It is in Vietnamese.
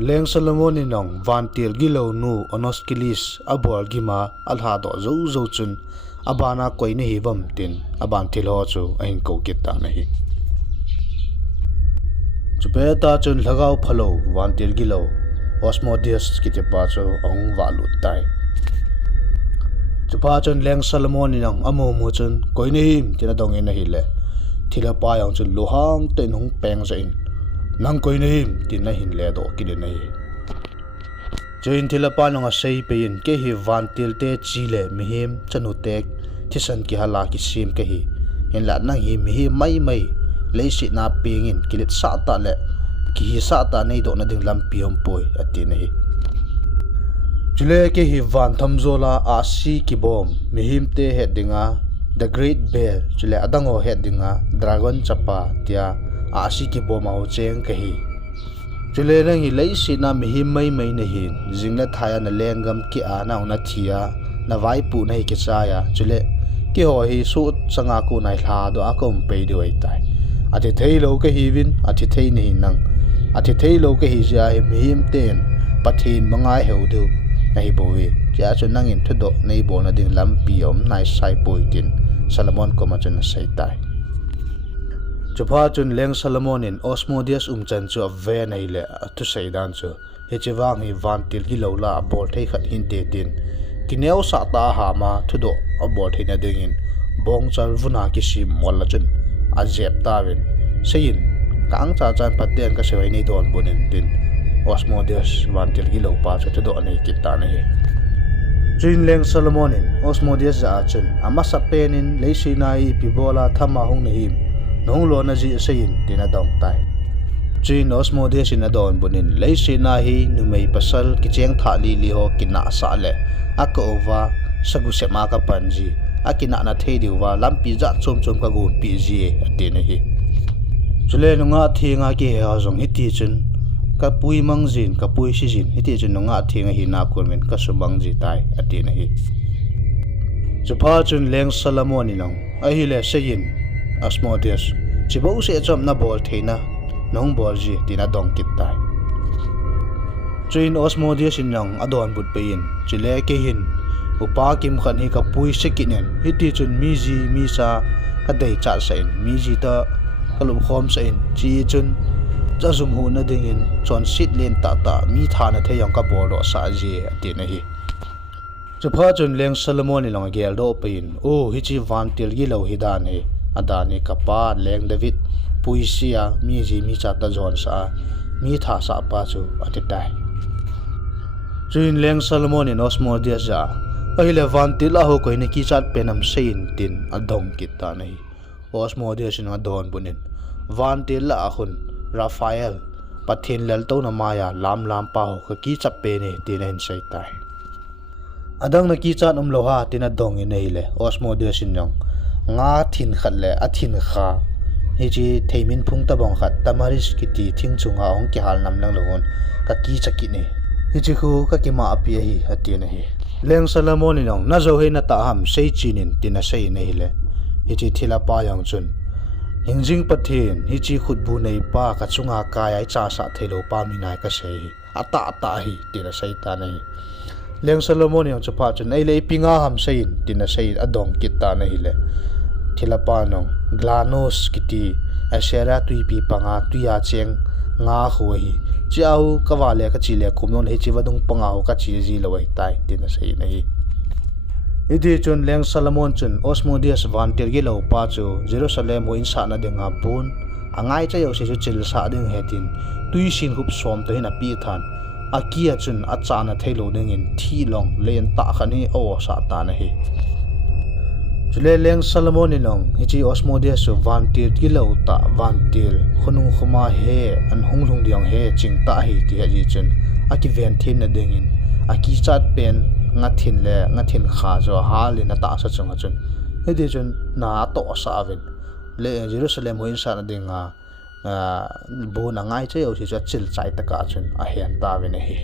Leng Solomon inong vantil gilo nu onoskilis abor gima alha do zo zo chun abana koine hi vam tin aban thil ho chu ain ko kita na hi chupeta chun lagau phalo vantil gilo Osmodius kitipa chu ong walu tai chupa chun Leng Solomon inong amo mo chun koine him tina dong in hi le thila pa yang chun lohang ten hung peng za in nang koine him tin na hin le do kile nei join thila pa nong a sei pein ke hi vantil te chile mihim chanu tek thisan ki hala ki sim ke hi in la nang hi mi mai mai leisi na pingin kilit sa ta le ki hi sa ta nei do na ding lam piom poi ati nei chule ke hi van thamzola a si ki bom mihim te headinga the great bear chule adango headinga dragon chapa tia a si ki bom au cheng ke hi chule rang hi leisi na mihim mai mai na hin jingna thaya na lengam ki a na una thia na vai pu nei ki cha ya chule ki ho hi su changa ku nai hla do a kom pe do ai tai ati thei lo ke hi win ati thei ni nang ati thei lo ke hi ja hi mihim ten pathin mangai heu du nei boi cha chu nang in thudo nei bo na ding lam pi om nai sai poi tin Solomon ko ma chun sai tai chupa chun Leng Solomon in Osmodius chan chu ve nei le tu sai dan chu he chiwang hi vantil gi lo la bol thei khat hin te tin kineu sa ta ha ma thudo abol thei na ding in bong chal vuna ki si mol la chun a jep ta win sein kang cha chan paten ka sewai nei don bunin tin Osmodius vantil gi lo pa chu thudo nei kita nei Jin Leng Solomon in Osmodius za chun ama sa penin leisinai pibola thama hung nei nong lo na ji sein tina dong tai Jin Osmodius in adon bunin leisina hi numei pasal ki cheng tha li li ho kina sa le akova sagu sema ka panji akina na thei diwa lampi za chom chom ka gun pi ji ate na hi chule nunga thinga ki ha jong hiti chun ka pui mangjin ka pui si jin hiti chun nunga thinga hi na kurmen ka subang ji tai ate na hi chupa chun Leng Solomon ni long a hi le sein Osmodius chibo se chom na bol theina nong bol ji tina dong kit tai Jin Osmodius in long adon but pein chile ke hin upa kim khan hi ka pui sekinen hiti chun mi ji mi sa ka dei cha sain mi ji ta kalum khom sain chi chun cha zum hu na ding in chon sit len ta ta mi tha na the yang ka bol ro sa ji ati na hi chupha chun Leng Solomon ni long gel do pein o hi chi vantil gi lo hi dan he adani kapa Leng David puisia mi ji mi cha ta jon sa mi tha sa pa chu ati tai Jin Leng Solomon in Osmodius ja ahile vantil a ho ko ni ki chat penam sein tin adong kita nei Osmodius in adon bunin vantil la hun Raphael pathin lal to na maya lam lam pa ho ka ki chap pe ne tin hen sai tai adang na ki chat lo ha tin adong in nei le Osmodius in yong nga thin khat le a thin kha hi ji theimin phung ta bong khat tamaris ki ti thing chunga ong ki hal nam lang lohon ka ki chaki ne hi ji khu ka ki ma api hi ati na hi Leng Solomon ni nong na zo he na ta ham sei chinin tina sei nei le hi ji thila pa yang chun hingjing pathin hi chi khut bu nei pa ka chunga ka ai cha sa thelo pa mi nai ka sei ata ata hi tina sei ta nei Leng Solomon yang chupa chun ai le pinga ham sein tina sei adong kita nei le thila pa nong glanos kiti asera tui pi panga tuya cheng nga khoi chiao kawale ka chile kumnon he chiwadung panga ho ka chi ji loi tai tin sei nei idi chun Leng Solomon chun Osmodius vantir gi lo pa chu Jerusalem ho insa na denga pun angai cha yo se chu chil sa ding hetin tui sin hup som to hina pi than akia chun acha na thailo ding in thi long len ta khani o sa ta na hi chule Leng Solomon inong hichi Osmodius vantir gi lo ta vantil khunung khuma he an hunglung diang he chingta hi ti haji chun aki ven thim na ding in aki chat pen nga thin le nga thin kha zo hali na ta sa chunga chun hedi chun na to sa ven le Jerusalem ho in sa na dinga bo na ngai che yo si cha chil chai ta ka chun a hian ta ve ne hi